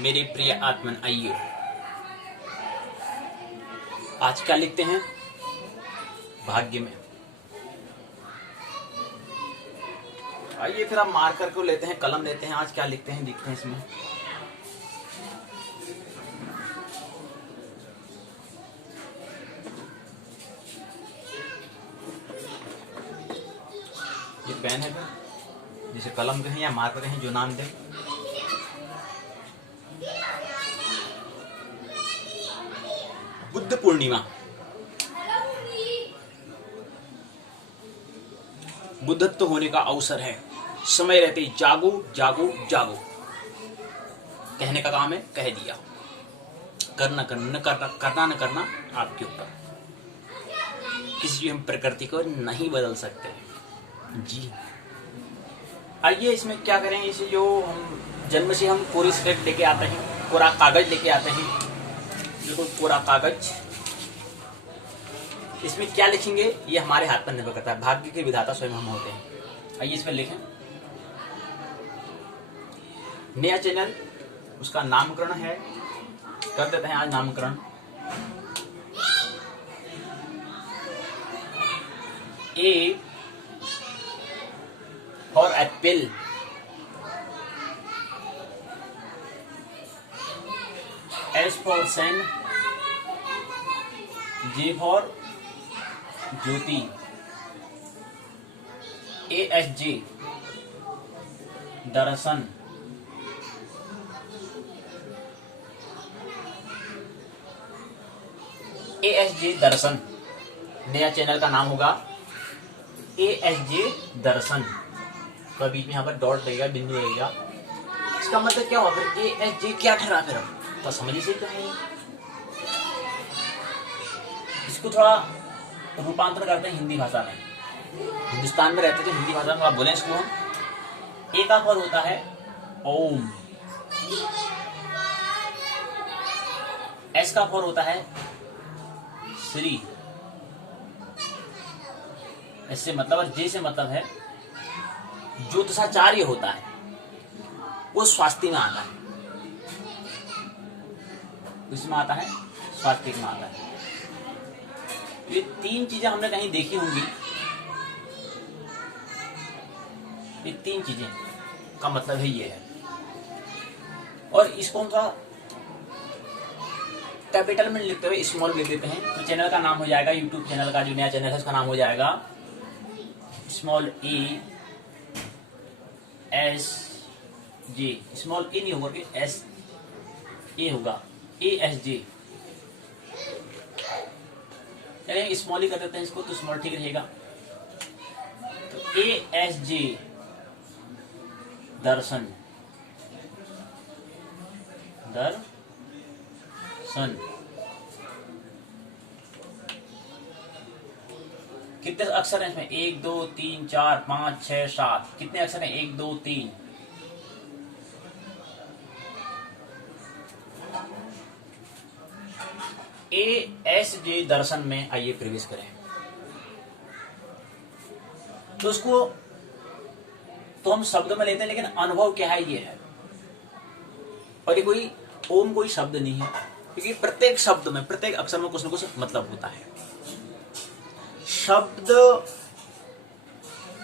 मेरे प्रिय आत्मन, आइए आज क्या लिखते हैं भाग्य में। आइए फिर आप मार्कर को लेते हैं, कलम लेते हैं, आज क्या लिखते हैं देखते हैं इसमें। ये पेन है फिर, जिसे कलम कहें या मार्कर कहें, जो नाम दें। बुद्ध पूर्णिमा, बुद्धत्व होने का अवसर है। समय रहते ही जागो जागो जागो, कहने का काम है, कह दिया। करना करना न करना, करना न करना आपके ऊपर। किसी भी हम प्रकृति को नहीं बदल सकते जी। आइए इसमें क्या करें, इसे जो हम जन्म से हम कोरी स्लेट लेके आते हैं, कोरा कागज लेके आते हैं, बिल्कुल कोरा कागज। इसमें क्या लिखेंगे ये हमारे हाथ पर निर्भर करता है। भाग्य के विधाता स्वयं हम होते हैं। आइए इसमें लिखें नया चैनल, उसका नामकरण है, कर देते हैं आज नामकरण। A for apple, S for sun, J for Jyoti, ASJ Darshan, ASJ Darshan. नया चैनल का नाम होगा ASJ दर्शन। तो बीच में यहाँ पर डॉट रहेगा, बिंदु रहेगा। इसका मतलब क्या हुआ फिर, ASJ क्या ठहरा फिर, तो समझिए से क्या है। इसको थोड़ा रूपांतर करते हैं हिंदी भाषा में। हिंदुस्तान में रहते थे, हिंदी भाषा में आप बोले इसको हम। ए का फल होता है ओम, एस का फल होता है श्री, एस से मतलब और जे से मतलब है ज्योतिषाचार्य होता है, वो स्वास्थ्य में आता है, इसमें आता है स्वास्थ्य में आता है। ये तीन चीजें हमने कहीं देखी होंगी। ये तीन चीजें का मतलब है ये है। और इसको हम थोड़ा कैपिटल में लिखते हुए स्मॉल लिख देते हैं, तो चैनल का नाम हो जाएगा, यूट्यूब चैनल का जो नया चैनल है उसका नाम हो जाएगा स्मॉल ASJ। स्मॉल ए नहीं होगा कि SA होगा, ASJ। चलिए स्मॉल ही कर देते हैं इसको, तो स्मॉल ठीक रहेगा। तो ASJ दर्शन, दर्शन। कितने अक्षर हैं इसमें, 1 2 3 4 5 6 7, कितने अक्षर हैं, 1 2 3। ASJ दर्शन में आइए प्रवेश करें। तो उसको तो हम शब्द में लेते हैं, लेकिन अनुभव क्या है ये है। और ये कोई ओम कोई शब्द नहीं है, क्योंकि प्रत्येक शब्द में, प्रत्येक अक्षर में कुछ न कुछ मतलब होता है। शब्द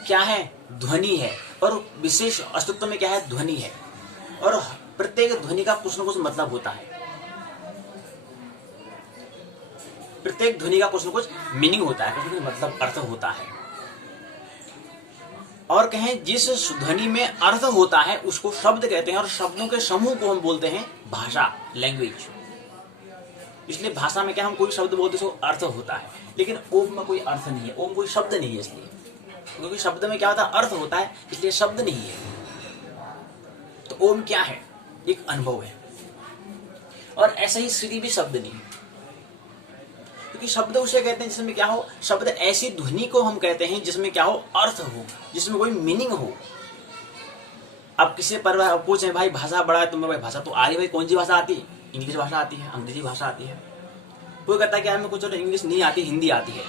क्या है, ध्वनि है, और विशेष अस्तित्व में क्या है, ध्वनि है। और प्रत्येक ध्वनि का कुछ न कुछ मतलब होता है, प्रत्येक ध्वनि का कुछ न कुछ मीनिंग होता है, कुछ न कुछ मतलब अर्थ होता है। और कहें जिस ध्वनि में अर्थ होता है उसको शब्द कहते हैं, और शब्दों के समूह को हम बोलते हैं भाषा, लैंग्वेज। इसलिए भाषा में क्या हम कोई शब्द बोलते हैं अर्थ होता है, लेकिन ओम में कोई अर्थ नहीं है, ओम कोई शब्द नहीं है। इसलिए क्योंकि शब्द में क्या होता है, अर्थ होता है, इसलिए शब्द नहीं है। तो ओम क्या है, एक अनुभव है। और ऐसा ही श्री भी शब्द नहीं, क्योंकि शब्द उसे कहते हैं जिसमें क्या हो, शब्द ऐसी ध्वनि को हम कहते हैं जिसमें क्या हो, अर्थ हो, जिसमें कोई मीनिंग हो। अब किसी पर पूछे भाई भाषा बड़ा है तुम्हें, भाई भाषा तो आ रही, भाई कौन सी भाषा आती है, इंग्लिश भाषा आती है, अंग्रेजी भाषा आती है। कोई कहता है कि हमें कुछ इंग्लिश नहीं आती, हिंदी आती है।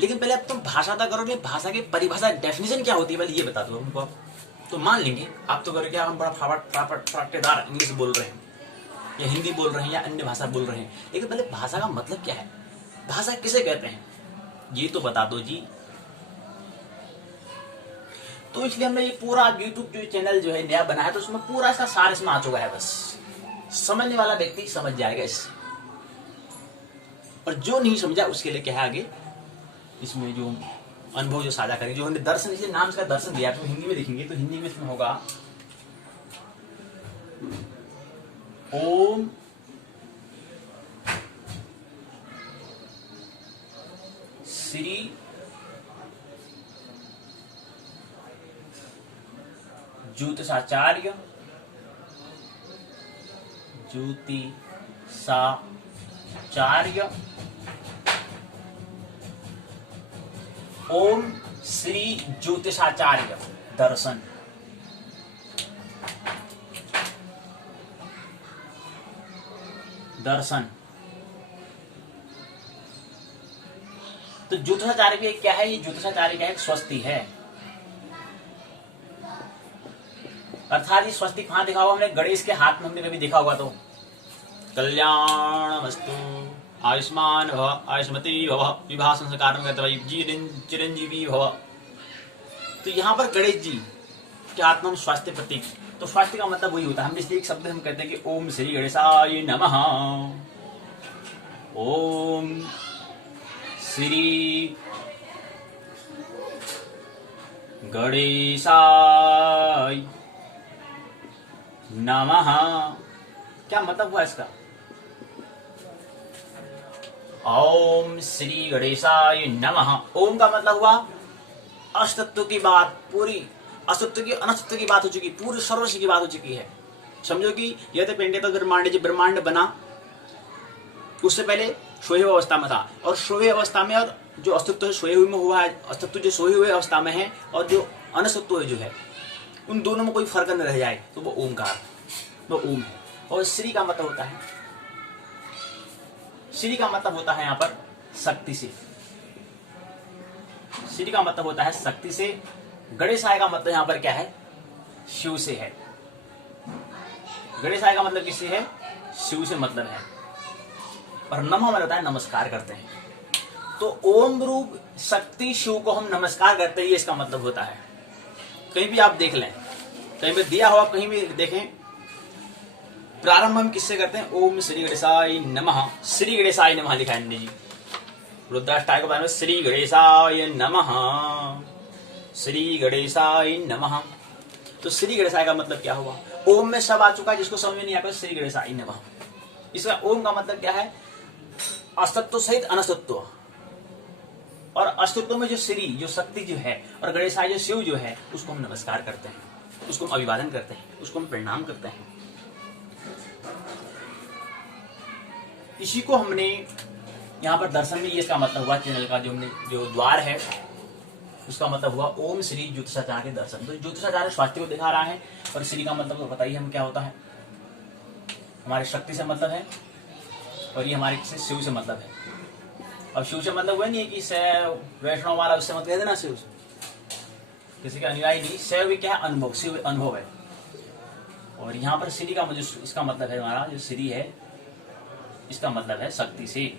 लेकिन पहले अब तुम भाषा तक करोगे, भाषा की परिभाषा डेफिनेशन क्या होती है पहले ये बता दो हमको आप। तो मान लेंगे आप तो करें क्या, हम बड़ा फाटेदार इंग्लिश बोल रहे हैं या हिंदी बोल रहे हैं या अन्य भाषा बोल रहे हैं, लेकिन पहले भाषा का मतलब क्या है, भाषा किसे कहते हैं, ये तो बता दो जी। तो इसलिए हमने ये पूरा यूट्यूब जो चैनल जो है नया बनाया, तो उसमें पूरा इसका सार इसमें आ चुका है, बस समझने वाला व्यक्ति समझ जाएगा इससे, और जो नहीं समझा उसके लिए क्या है आगे इसमें जो अनुभव जो साझा करेंगे, जो हमने दर्शन, इसलिए नाम इसका दर्शन दिया, तो हिंदी में देखेंगे तो हिंदी में इसमें होगा ओम श्री ज्योतिषाचार्य ओम श्री ज्योतिषाचार्य दर्शन। तो ज्योतिषाचार्य भी क्या है, ये ज्योतिषाचार्य का एक स्वस्ति है, अर्थात ये स्वस्ति कहां देखा होगा हमने, गणेश के हाथ में हमने कभी देखा होगा, तो कल्याणमस्तु आयुष्मान भव आयुष्मती भव विवाह संस्कार चिरंजीवी भव। तो यहाँ पर गणेश जी के हाथ में स्वास्थ्य प्रतीक, तो स्वास्थ्य का मतलब वही होता है, हम इसलिए एक शब्द हम कहते हैं कि ओम श्री गणेशाय नमः, ओम श्री गणेशाय नमः। क्या मतलब हुआ इसका, ओम श्री गणेशाय नमः। ओम का मतलब हुआ अस्तित्व की बात, पूरी अस्तित्व की अनस्तित्व की बात हो चुकी, पूरी सर्वस्व की बात हो चुकी है। समझो कि यह तो पेंटे तो ब्रह्मांड, जो ब्रह्मांड बना उससे पहले सोए हुए अवस्था में था, और सोए अवस्था में और जो अस्तित्व सोए हुए में हुआ है, अस्तित्व जो सोए हुए अवस्था में है और जो अनस्तित्व जो है, उन दोनों में कोई फर्क न रह जाए, तो वो ओमकार, वो ओम है। और श्री का मतलब होता है, श्री का मतलब होता है यहाँ पर शक्ति से, श्री का मतलब होता है शक्ति से। गणेशाय का मतलब यहाँ पर क्या है, शिव से है। गणेशाय का मतलब किससे है, शिव से मतलब है। और नमः मतलब होता है नमस्कार करते हैं, तो ओम रूप शक्ति शिव को हम नमस्कार करते हैं, ये इसका मतलब होता है। कहीं भी आप देख लें, कहीं भी दिया हो, आप कहीं भी देखें, प्रारंभ हम किससे करते हैं, ओम श्री गणेशाय नमः, श्री गणेशाय नमः लिखा है जी। रुद्राष्टक के बारे में श्री गणेशाय नमः, श्री गणेशाय नमः। तो श्री गणेशाय का मतलब क्या हुआ, ओम में सब आ चुका है, जिसको समझ में नहीं आता श्री गणेशाय नमः। इसका ओम का मतलब क्या है, अस्तित्व सहित अनस्तित्व, और अस्तित्व में जो श्री जो शक्ति जो है, और गणेशाय जो शिव जो है, उसको हम नमस्कार करते हैं, उसको हम अभिवादन करते हैं, उसको हम प्रणाम करते हैं। इसी को हमने यहाँ पर दर्शन में, ये इसका मतलब हुआ चैनल का जो हमने जो द्वार है उसका मतलब हुआ ओम श्री ज्योतिषाचार्य दर्शन। तो ज्योतिषाचार्य स्वास्थ्य को दिखा रहा है, और श्री का मतलब तो बताइए हम क्या होता है, हमारे शक्ति से मतलब है, और ये हमारे किसी शिव से मतलब है। और शिव से मतलब हुआ नहीं है कि शैव वैष्णव वाला उससे मतलब कह देना, शिव से किसी का अनुयायी नहीं, शैव भी क्या है, अनुभव, शिव अनुभव है। और यहाँ पर श्री का मुझे इसका मतलब है, हमारा जो श्री है इसका मतलब है शक्ति से।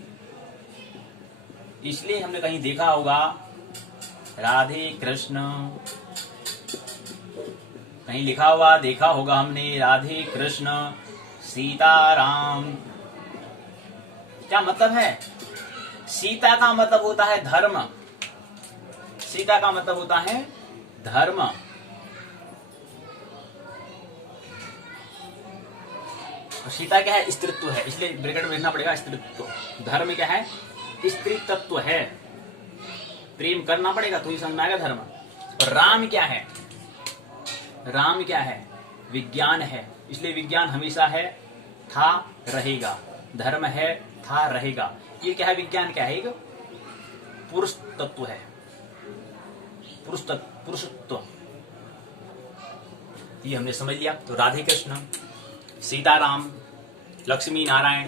इसलिए हमने कहीं देखा होगा राधे कृष्ण, कहीं लिखा हुआ देखा होगा हमने, राधे कृष्ण सीताराम। क्या मतलब है, सीता का मतलब होता है धर्म, सीता का मतलब होता है धर्म। सीता क्या है, स्त्रीत्व है, इसलिए ब्रैकेट में लिखना पड़ेगा स्त्रीत्व। धर्म क्या है, स्त्री तत्व है, प्रेम करना पड़ेगा तो ही समझ में आएगा धर्म। और राम क्या है, राम क्या है, विज्ञान है, इसलिए विज्ञान हमेशा है, था, रहेगा। धर्म है, था, रहेगा। ये क्या है, विज्ञान क्या है, एक पुरुष तत्व है, पुरुषत्व। ये हमने समझ लिया। तो राधे कृष्ण, सीताराम, लक्ष्मी नारायण,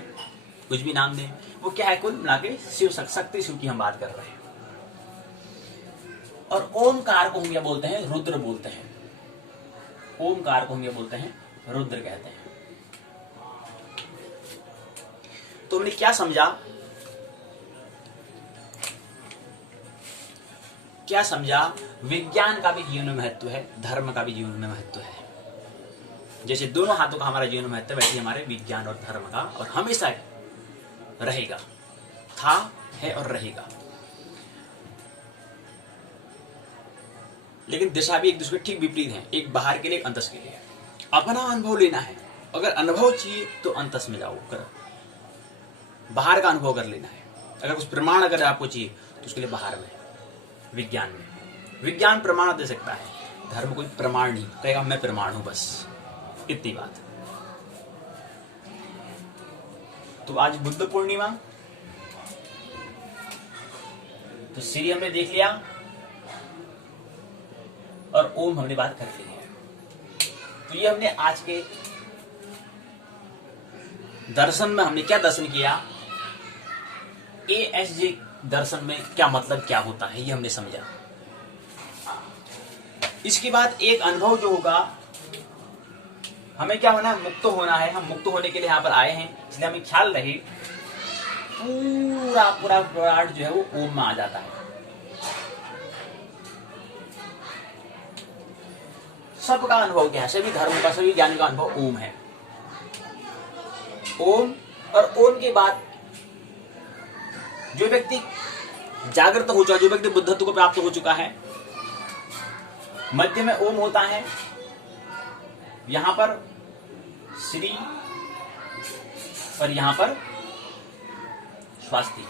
कुछ भी नाम दें, वो क्या है, कुल मिला के शिव शक्ति शिव की हम बात कर रहे हैं। और ओमकार को हम क्या बोलते हैं, रुद्र बोलते हैं। ओमकार को हम ये बोलते हैं रुद्र कहते हैं। तो हमने क्या समझा, विज्ञान का भी जीवन में महत्व है, धर्म का भी जीवन में महत्व है। जैसे दोनों हाथों का हमारा जीवन में महत्व है, वैसे हमारे विज्ञान और धर्म का और हमेशा रहेगा, था, है और रहेगा। लेकिन दिशा भी एक दूसरे ठीक विपरीत है, एक बाहर के लिए, एक अंतस के लिए। अपना अनुभव लेना है, अगर अनुभव चाहिए तो अंतस में जाओ, कर बाहर का अनुभव कर लेना है। अगर कुछ प्रमाण अगर आपको चाहिए तो उसके लिए बाहर में, विज्ञान में। विज्ञान प्रमाण दे सकता है, धर्म कोई प्रमाण नहीं, कहेगा मैं प्रमाण हूं बस, इतनी बात। तो आज बुद्ध पूर्णिमा, तो श्री हमने देख लिया और ओम हमने बात कर ली है। तो ये हमने आज के दर्शन में हमने क्या दर्शन किया, ASJ दर्शन में क्या मतलब क्या होता है, ये हमने समझा। इसके बाद एक अनुभव जो होगा, हमें क्या होना है, मुक्त होना है। हम मुक्त होने के लिए यहाँ पर आए हैं, इसलिए हमें ख्याल रहे पूरा विराट जो है वो ओम में आ जाता है। सबका अनुभव क्या है, सभी धर्म का, सभी ज्ञान का अनुभव ओम है। ओम, और ओम के बाद जो व्यक्ति जागृत हो चुका, जो व्यक्ति बुद्धत्व को प्राप्त हो चुका है, मध्य में ओम होता है, यहां पर श्री और यहां पर स्वास्ति।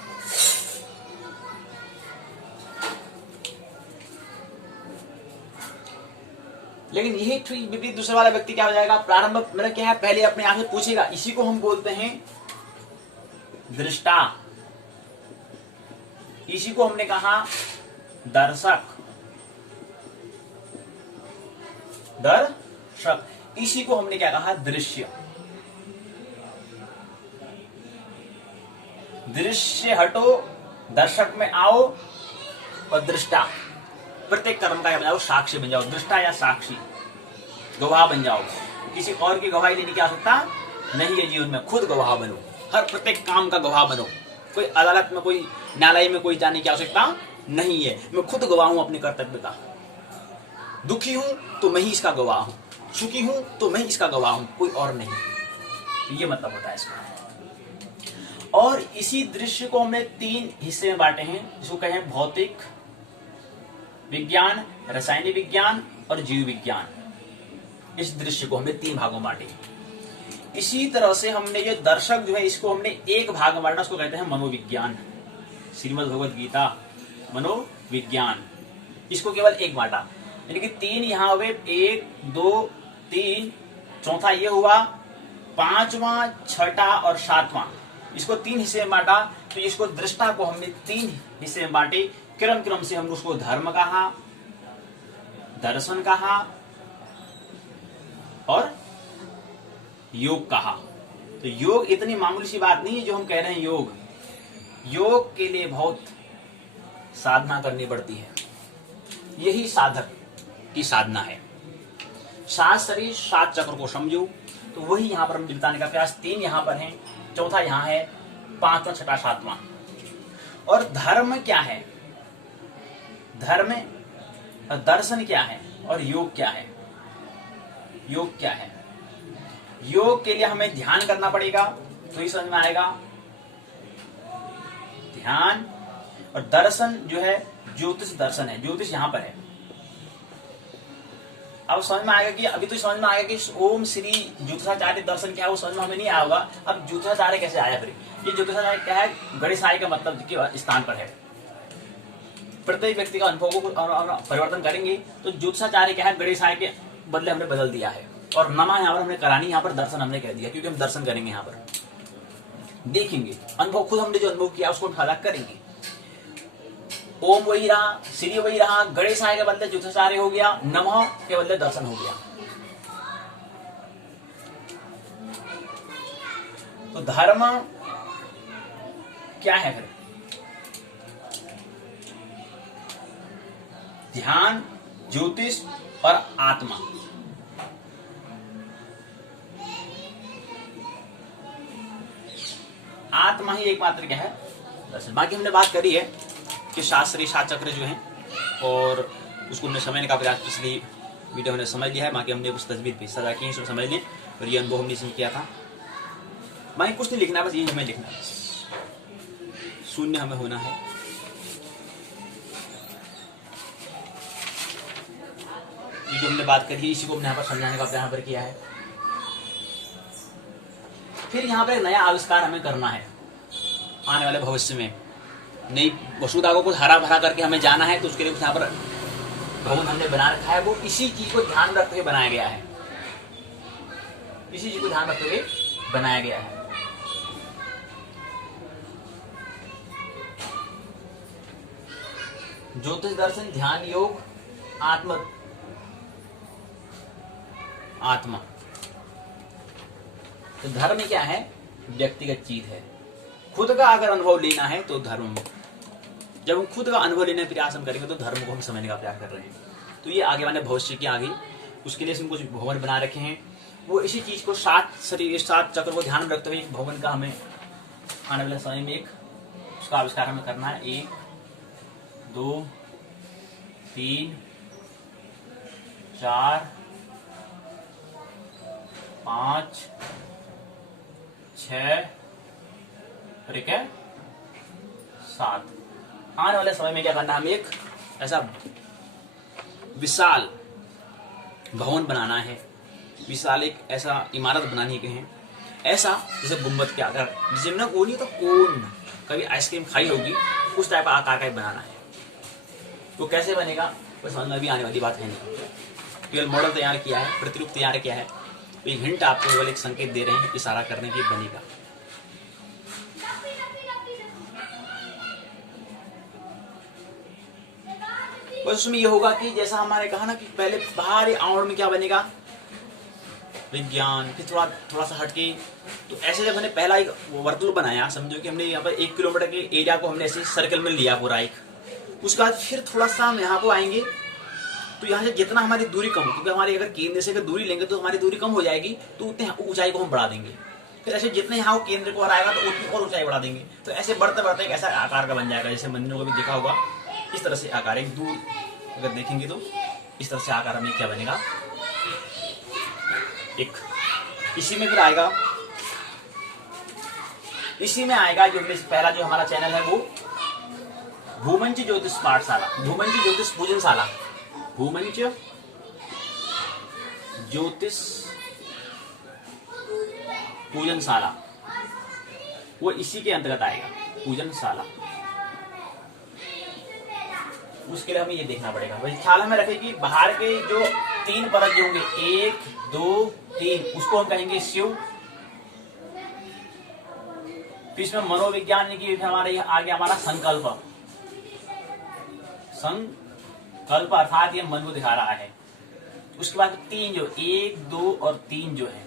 लेकिन यही ठीक विपरीत दूसरे वाला व्यक्ति क्या हो जाएगा, प्रारंभ मतलब क्या है, पहले अपने आप से पूछेगा। इसी को हम बोलते हैं दृष्टा, इसी को हमने कहा दर्शक, इसी को हमने क्या कहा, दृश्य। दृश्य हटो, दर्शक में आओ और दृष्टा। प्रत्येक कर्म का क्या बन जाओ, साक्षी बन जाओ, दृष्टा या साक्षी, गवाह बन जाओ। किसी और की गवाही लेने की आवश्यकता नहीं है जीवन में, खुद गवाह बनो, हर प्रत्येक काम का गवाह बनो। कोई अदालत में, कोई न्यायालय में कोई जाने की आवश्यकता नहीं है, मैं खुद गवाह हूं अपने कर्तव्य का। दुखी हूं तो मैं ही इसका गवाह हूं, सुखी हूं तो मैं ही इसका गवाह हूं, कोई और नहीं। ये मतलब होता है इसका। और इसी दृश्य को हमने 3 हिस्से में बांटे हैं, जिसको कहें भौतिक विज्ञान, रासायनिक विज्ञान और जीव विज्ञान। इस दृश्य को हमने 3 भागों में बांटे। इसी तरह से हमने ये दर्शक जो है, इसको हमने एक भाग में बांटा, उसको कहते हैं मनोविज्ञान। श्रीमद् भगवद गीता मनोविज्ञान, इसको केवल एक बांटा, यानी कि 3 यहां हुए, 1 2 3, चौथा ये हुआ, 5वां 6ठा और 7वां, इसको 3 हिस्से में बांटा। तो इसको दृष्टा को हमने 3 हिस्से में बांटे, क्रम से हमने उसको धर्म कहा, दर्शन कहा और योग कहा। तो योग इतनी मामूली सी बात नहीं है जो हम कह रहे हैं योग। योग के लिए बहुत साधना करनी पड़ती है, यही साधक की साधना है। 7 शरीर 7 चक्र को समझो, तो वही यहां पर हम बताने का प्रयास। 3 यहां पर है, चौथा यहां है, 5वां 6ठा 7वां। और धर्म क्या है, धर्म और दर्शन क्या है और योग क्या है। योग क्या है, योग के लिए हमें ध्यान करना पड़ेगा, तो ही समझ में आएगा। ध्यान और दर्शन जो है ज्योतिष दर्शन है, ज्योतिष यहां पर है। अब समझ में आएगा कि अभी तो समझ में आएगा कि ओम श्री ज्योतिषाचार्य दर्शन क्या है, वो समझ में हमें नहीं आया होगा। अब ज्योतिषाचार्य कैसे आया फिर, ये ज्योतिषाचार्य क्या है, गणेशाय का मतलब के स्थान पर है। प्रत्येक व्यक्ति का अनुभव को परिवर्तन करेंगे, तो ज्योतिषाचार्य क्या है, गणेशाय के बदले हमने बदल दिया है। और नमा यहाँ पर हमने करानी, यहाँ पर दर्शन हमने कह दिया, क्योंकि हम दर्शन करेंगे, यहाँ पर देखेंगे, अनुभव खुद हमने जो अनुभव किया उसको हम करेंगे। ओम वही रहा, श्री वही रहा, गणेशाय के बदले ज्योतिषाचार्य हो गया, नमः के बदले दर्शन हो गया। तो धर्म क्या है फिर, ध्यान, ज्योतिष और आत्मा। आत्मा ही एकमात्र क्या है दर्शन। बाकी हमने बात करी है कि शास्त्रीय 7 चक्र जो हैं और उसको हमने समझने का प्रयास पिछली वीडियो हमने समझ लिया है। बाकी हमने कुछ तस्वीर भी सजा की है, समझ लें, और ये अनुभव हमने इसमें किया था। बाकी कुछ नहीं लिखना, बस ये हमें लिखना है, शून्य हमें होना है। ये जो हमने बात करी है इसी को हमने यहाँ पर समझाने का यहाँ पर किया है। फिर यहाँ पर एक नया आविष्कार हमें करना है आने वाले भविष्य में। नई वसुधा को कुछ हरा भरा करके हमें जाना है, तो उसके लिए यहाँ पर भवन हमने बना रखा है। वो इसी चीज को ध्यान रखते हुए बनाया गया है, इसी चीज को ध्यान रखते हुए बनाया गया है। ज्योतिष दर्शन, ध्यान योग, आत्मा। तो धर्म क्या है? व्यक्तिगत चीज है। खुद का अगर अनुभव लेना है तो धर्म, जब हम खुद का अनुभव लेने का प्रयास हम करेंगे तो धर्म को हम समझने का प्रयास कर रहे हैं। तो ये आगे वाले भविष्य के आगे उसके लिए कुछ भवन बना रखे हैं। वो इसी चीज को 7 चक्र को ध्यान में रखते हुए एक भवन का हमें आने वाले समय में एक उसका आविष्कार हमें करना है। 1 2 3 4 5 6 ठीक है 7। आने वाले समय में क्या करना है? हमें एक ऐसा विशाल भवन बनाना है, विशाल एक ऐसा इमारत बनानी है, ऐसा जैसे गुम्बद के आकार, जिसमें ना कोई नहीं तो कोन कभी आइसक्रीम खाई होगी उस टाइप का आकार का बनाना है। तो कैसे बनेगा वो समझ में अभी आने वाली बात है नहीं, केवल मॉडल तैयार किया है, प्रतिरूप तैयार किया है। तो एक हिंट आपको केवल एक संकेत दे रहे हैं, इशारा करने की बनेगा। बस उसमें ये होगा कि जैसा हमारे कहा ना कि पहले बाहरी आवरण में क्या बनेगा? विज्ञान। फिर थोड़ा सा हटके, तो ऐसे जब हमने पहला एक वर्तुल बनाया, समझो कि हमने यहाँ पर 1 किलोमीटर के एरिया को हमने ऐसे सर्कल में लिया पूरा एक। उसके बाद फिर थोड़ा सा हम यहाँ को आएंगे, तो यहाँ से जितना हमारी दूरी कम, क्योंकि हमारी अगर केंद्र से अगर दूरी लेंगे तो हमारी दूरी कम हो जाएगी, तो उतने ऊंचाई को हम बढ़ा देंगे। फिर ऐसे जितने यहाँ को केंद्र को आएगा तो उतनी और ऊंचाई बढ़ा देंगे। तो ऐसे बढ़ते बढ़ते एक ऐसा आकार का बन जाएगा, जैसे मंदिरों को भी देखा होगा इस तरह से आकार। एक दूर अगर देखेंगे तो इस तरह से आकार हमें क्या बनेगा? एक इसी में फिर आएगा, इसी में आएगा जो पहला जो हमारा चैनल है वो भूमंच ज्योतिष पाठशाला, भूमंच ज्योतिष पूजनशाला, भूमंच ज्योतिष पूजनशाला, वो इसी के अंतर्गत आएगा, पूजनशाला। उसके लिए हमें ये देखना पड़ेगा, वही ख्याल हमें रखे कि बाहर के जो 3 परत जो होंगे 1 2 3, उसको हम कहेंगे शिव। फिर इसमें मनोविज्ञान की हमारे आ गया हमारा संकल्प, संकल्प अर्थात ये मन को दिखा रहा है। उसके बाद 3 जो 1 2 और 3 जो है,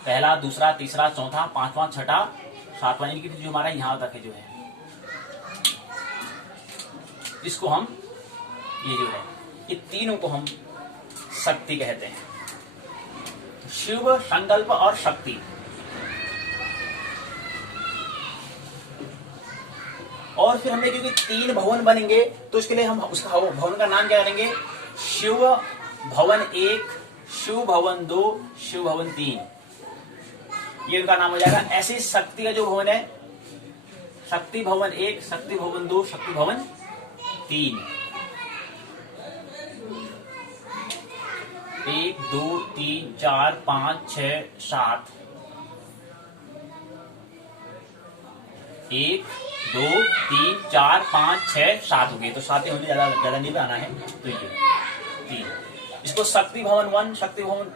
पहला दूसरा तीसरा चौथा पांचवा छठा सातवां, इनकी जो हमारा यहाँ तक है जो है, इसको हम ये जो है ये तीनों को हम शक्ति कहते हैं। शिव, संकल्प और शक्ति। और फिर हमने क्योंकि 3 भवन बनेंगे तो उसके लिए हम उसका भवन का नाम क्या करेंगे? शिव भवन 1, शिव भवन 2, शिव भवन 3, ये उनका नाम हो जाएगा। ऐसे शक्ति का जो भवन है, शक्ति भवन 1, शक्ति भवन 2, शक्ति भवन 3, 1 2 3 4 5 6 7, 1 2 3 4 5 6 7 हो गए, तो 7 होने ज्यादा नहीं बनाना है, तो ये 3। इसको शक्ति भवन 1, शक्ति भवन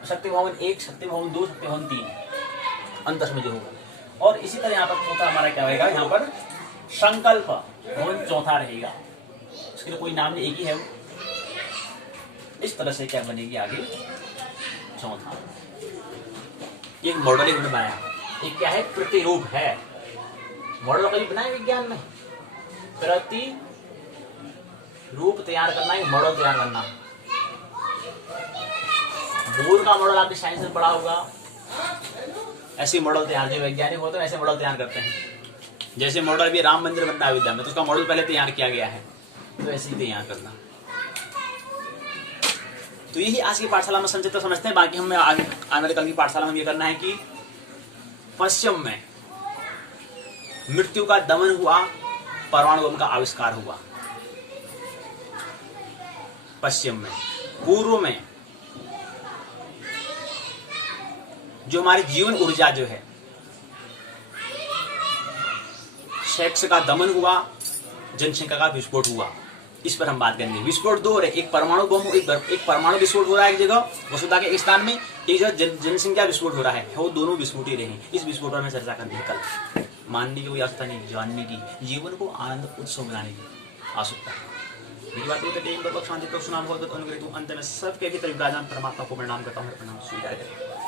1, शक्ति भवन 2, शक्ति भवन 3 अंतर में जो होगा। और इसी तरह यहाँ पर चौथा हमारा क्या रहेगा? यहाँ पर संकल्प भवन चौथा रहेगा, उसके लिए कोई नाम नहीं, एक ही है वो। इस तरह से क्या बनेगी आगे? चौथा एक मॉडल बनाया, एक क्या है? प्रतिरूप है। मॉडल कभी बनाया विज्ञान में? प्रति रूप तैयार करना, एक मॉडल तैयार करना। बोर का मॉडल आपने साइंस में पढ़ा होगा, ऐसे मॉडल तैयार, जो वैज्ञानिक होते हैं ऐसे मॉडल तैयार करते हैं। जैसे मॉडल भी राम मंदिर बनता है अयोध्या में, तो उसका मॉडल पहले तैयार किया गया है, तो ऐसे ही तैयार करना। तो यही आज की पाठशाला में संक्षिप्त समझते हैं। बाकी हमें आने वाले कल की पाठशाला में ये करना है कि पश्चिम में मृत्यु का दमन हुआ, परमाणु बम का आविष्कार हुआ पश्चिम में। पूर्व में जो हमारी जीवन ऊर्जा जो है, सेक्स का दमन हुआ, जनसंख्या का विस्फोट हुआ, इस पर हम बात करेंगे। विस्फोट दो हो रहे, एक परमाणु बम, एक परमाणु विस्फोट हो रहा है एक जगह वसुधा के एक स्थान में, एक जगह जनसंख्या विस्फोट हो रहा है, वो दोनों विस्फोट ही रहे। इस विस्फोट पर मैं चर्चा करनी है कल। मानने की कोई आवश्यकता नहीं, जानने की, जीवन को आनंद उत्सव बनाने की आवश्यकता है। मेरी बात शांति तो सुना बहुत अंत में सबके भीतर विराजमान परमात्मा को प्रणाम करता हूँ, प्रणाम स्वीकार करें।